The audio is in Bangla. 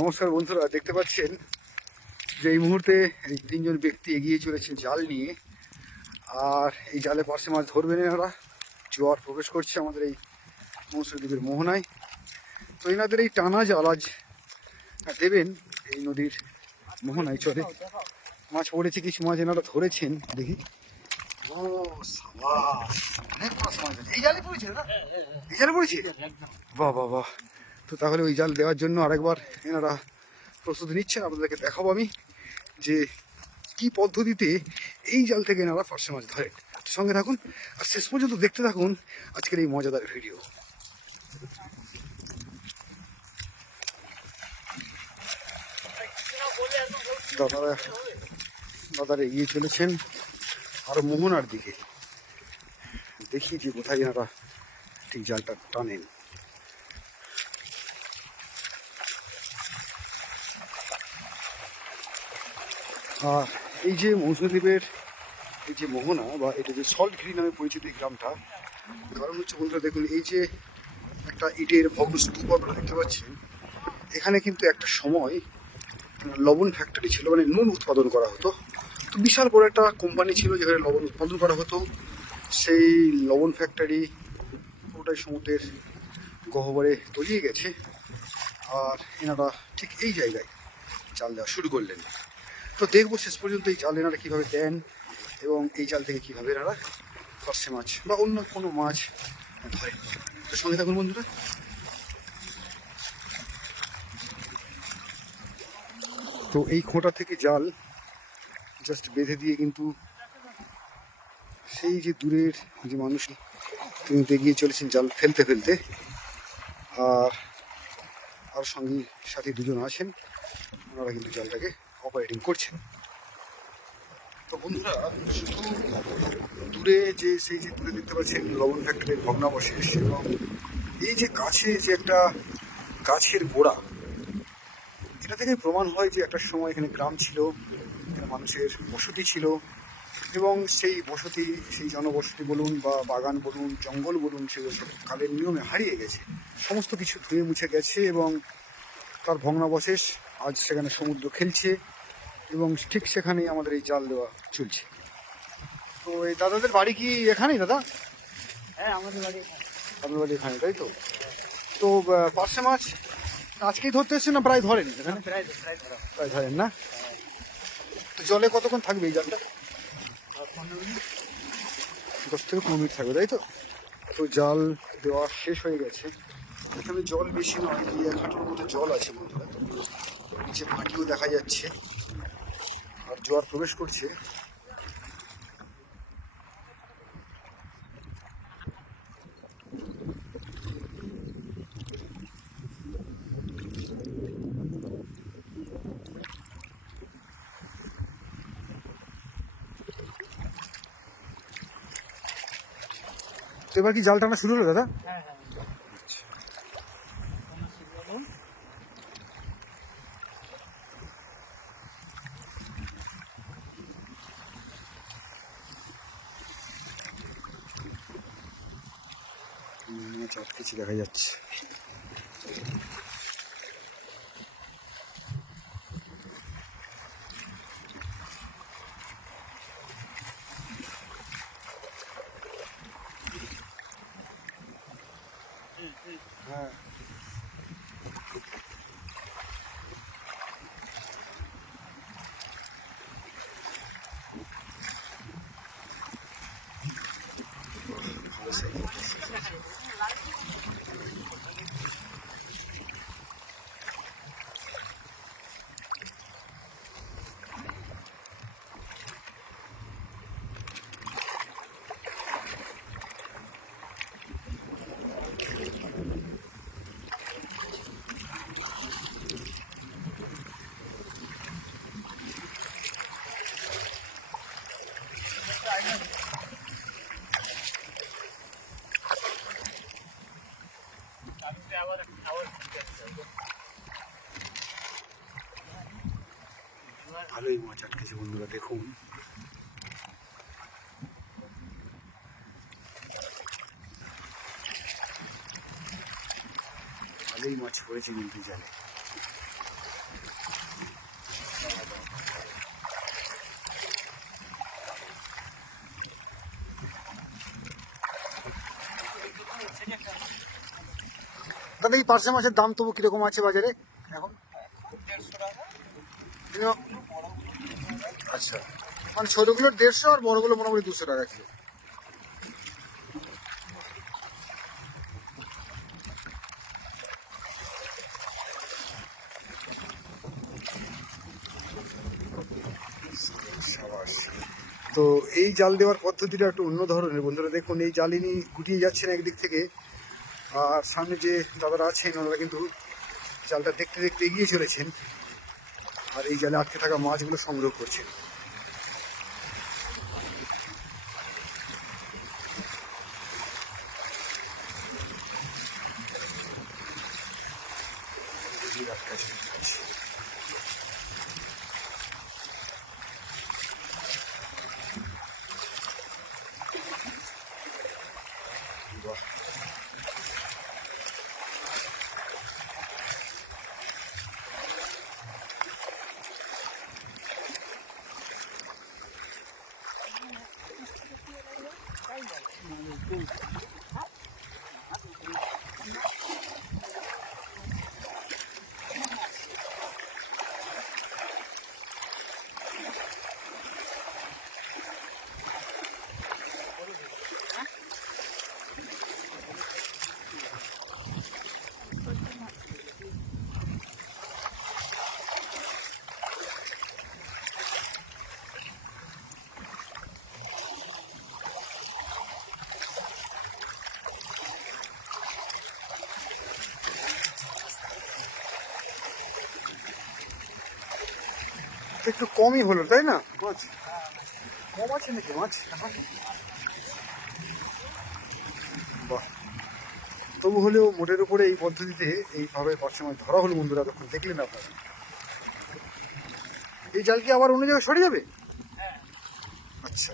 নমস্কার বন্ধুরা, দেখতে পাচ্ছেন যে এই মুহূর্তে এই তিনজন ব্যক্তি এগিয়ে চলেছেন জাল নিয়ে। আর এই জালে পার্শে মাছ ধরবেন এনারা। জোয়ার প্রবেশ করছে আমাদের এই মৌসুমীদ্বীপের মোহনায়। তো এনাদের এই টানা জাল আজ দেবেন এই নদীর মোহনায়। চলে মাছ পড়েছে, কিছু মাছ এনারা ধরেছেন, দেখি। ও সাবাস, অনেক মাছ আছে এই জালে পড়েছে দাদা, এই জালে পড়েছে। বাহ বাহ বাহ। তো তাহলে ওই জাল দেওয়ার জন্য আরেকবার এনারা প্রস্তুতি নিচ্ছেন। আপনাদেরকে দেখাবো আমি যে কি পদ্ধতিতে এই জাল থেকে এনারা পার্শে মাছ ধরেন। সঙ্গে থাকুন আর শেষ পর্যন্ত দেখতে থাকুন আজকের এই মজাদার ভিডিও। দাদারা এগিয়ে চলেছেন আরো মোহনার দিকে। দেখি যে কোথায় এনারা ঠিক জালটা টানেন। আর এই যে মৌসুমীদ্বীপের এই যে মোহনা বা এটা যে সল্ট ঘিরি নামে পরিচিত এই গ্রামটা, কারণ হচ্ছে বন্ধুরা দেখুন, এই যে একটা ইটের ভগ্ন স্তূপ আপনারা দেখতে পাচ্ছেন, এখানে কিন্তু একটা সময় লবণ ফ্যাক্টরি ছিল, মানে নুন উৎপাদন করা হতো। তো বিশাল বড় একটা কোম্পানি ছিল যেখানে লবণ উৎপাদন করা হতো। সেই লবণ ফ্যাক্টরি পুরোটাই সমুদ্রের গহ্বরে তলিয়ে গেছে। আর এনারা ঠিক এই জায়গায় জাল দেওয়া শুরু করলেন। তো দেখবো শেষ পর্যন্ত এই জাল এনারা কীভাবে দেন এবং এই জাল থেকে কীভাবে এনারা পার্শে মাছ বা অন্য কোনো মাছ ধরেন। তো সঙ্গে থাকুন বন্ধুরা। তো এই খোঁটা থেকে জাল জাস্ট বেঁধে দিয়ে কিন্তু সেই যে দূরের যে মানুষ তিনি এগিয়ে চলেছেন জাল ফেলতে ফেলতে। আর সঙ্গী সাথী দুজন আছেন, ওনারা কিন্তু জালটাকে অপারেটিং করছেন। তো বন্ধুরা, শুধু দূরে যে সেই যে দূরে দেখতে পাচ্ছেন লবণ ফ্যাক্টরির ভগ্নাবশেষ, এবং এই যে কাছে যে একটা গাছের গোড়া, এটা থেকে প্রমাণ হয় যে একটা সময় এখানে গ্রাম ছিল, এখানে মানুষের বসতি ছিল, এবং সেই বসতি, সেই জনবসতি বলুন বা বাগান বলুন, জঙ্গল বলুন, সেগুলো সব কালের নিয়মে হারিয়ে গেছে। সমস্ত কিছু ধুয়ে মুছে গেছে এবং তার ভগ্নাবশেষ আজ সেখানে সমুদ্র খেলছে, এবং ঠিক সেখানেই আমাদের এই জাল দেওয়া চলছে। তো এই দাদাদের বাড়ি কি এখানেই দাদা? হ্যাঁ, আমাদের বাড়ি আপনার বাড়ি এখানে, তাই তো? তো পার্শে মাছ আজকেই ধরতে এসছেন না প্রায় ধরেন এখানে? প্রায় ধরেন না? তো জলে কতক্ষণ থাকবে এই জালটা? 10 থেকে 15 মিনিট থাকবে, তাই তো? তো জাল দেওয়া শেষ হয়ে গেছে। এখানে জল বেশি নয়, এই 1 হাঁটুর মতো জল আছে বন্ধুরা। নিচে মাটিও দেখা যাচ্ছে আর জোয়ার প্রবেশ করছে। তো এবার কি জাল টানা শুরু হলো দাদা? হ্যাঁ হ্যাঁ, কিছু দেখা যাচ্ছে। হ্যাঁ, ভালোই মাছ আটকেছে বন্ধুরা, দেখুন। ভালোই মাছ পড়েছে কিন্তু জালে। দাদা এই পার্শে মাছের দাম তবু কিরকম আছে বাজারে এখন? 150 টাকা। Minimum- আচ্ছা, মানে ছোটগুলো 150 আর বড়গুলো মোটামুটি 200 টাকা কিলো। সাবাস। তো এই জাল দেওয়ার পদ্ধতিটা একটু অন্য ধরনের বন্ধুরা। দেখুন এই জালিনি গুটিয়ে যাচ্ছেন একদিক থেকে, আর সামনে যে দাদারা আছেন ওনারা কিন্তু জালটা দেখতে দেখতে এগিয়ে চলেছেন, আর এই জালে আটকে থাকা মাছগুলো সংগ্রহ করছেন। বাহ। একটু কমই হলো তাই না মাছ? কম আছে নাকি মাছ এখন? বাহ। তবু হলেও মোটের উপরে এই পদ্ধতিতে এইভাবে পার্শে মাছ ধরা হলো বন্ধুরা, তখন দেখলেন আপনারা। এই জাল কি আবার অন্য জায়গায় সরে যাবে? হ্যাঁ। আচ্ছা।